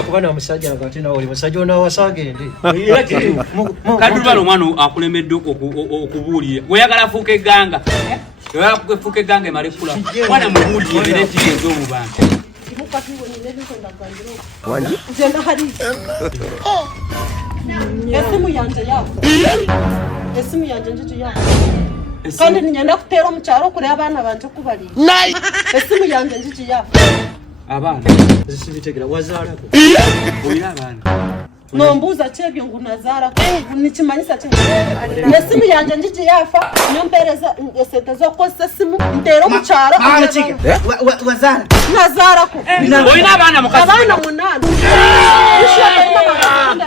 Oyinza kuba na musajja ngati nawe oli musajja onawasagende. Kadubalo mwana akulemedde okubuulira. Oyagala fuuka egganga. Oyagala kufuuka egganga emale kula. Mwana mubuulire ebireti ez'omubantu. Wanji? Zenda hari. Esimu yanje yako. Esimu yanje njiji yako. Kandi ninyenda kutera mu cyaro kure abana banje kubali. Esimu yanje njiji yako. Abana zisibitegera wazalako. Oya abana. Nombuza chebyo ngunazara ko nikimanyisa cyo. Esimu yanje njiji yafa nyompereza sente zo kosa simu ntero mu cyaro Wazara. nazara ko. Oyina abana mukazi. Abana munana.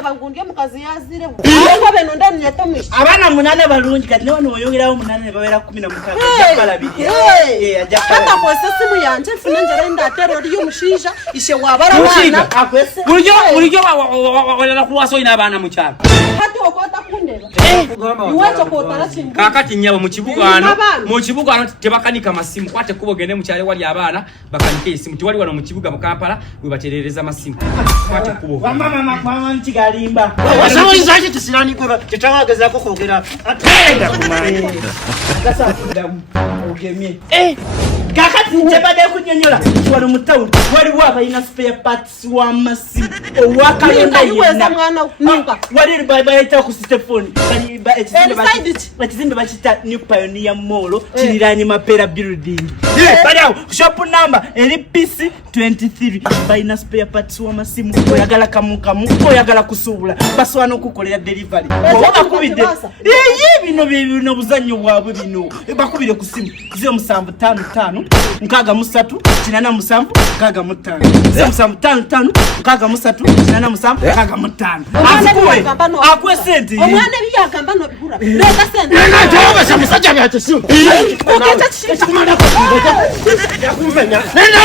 Bangundiye mukazi yazireho. Ariko beno ndani yatomisha. Abana munane balungi kati no noyongeraho munane babera 16 akala bidi. Kata ko simu yanje funa njara ndatero ri yumushinja ishe wabara bana. Buryo wala kuwaso ina abana mu cyaro. Hati okota kundeba. Iwacho ko tarachimbu. Kakati nyabo mu kibuga tebakanika amasimu kwate kubogene mu cyaro wali abana bakanike isimu tiwali wano mu kibuga mu Kampala we baterereza amasimu kwate kubo. Mama ntigalimba. Wasawo izaje tisirani kwa tetangageza ko kogera atenda kumanya. Kasa ndamu ogemye. Kakati njebade kunyonyola wali mutawu wali waba ina spare parts wa masimu owaka yenda yenda mwana ninga wali bayita ku telephone kani ekizimbe bakita New Pioneer Mall kiriranye Mapera building bali aho shop number eri PC 23 bayina spare parts wa masimu oyagala kamukamu oyagala kusubula baswana okukolera delivery bakubide bino buzanyo bwabwe bino bakubire ku simu 0755 nkaga musatu kinana musambu kaga mutano 0755 nkaga musatu kinana musambu kaga mutano akwe sente omwana biyagamba no bihura leta sente nanga tawo musajja byacho si uketa chikumana ko yakumenya neno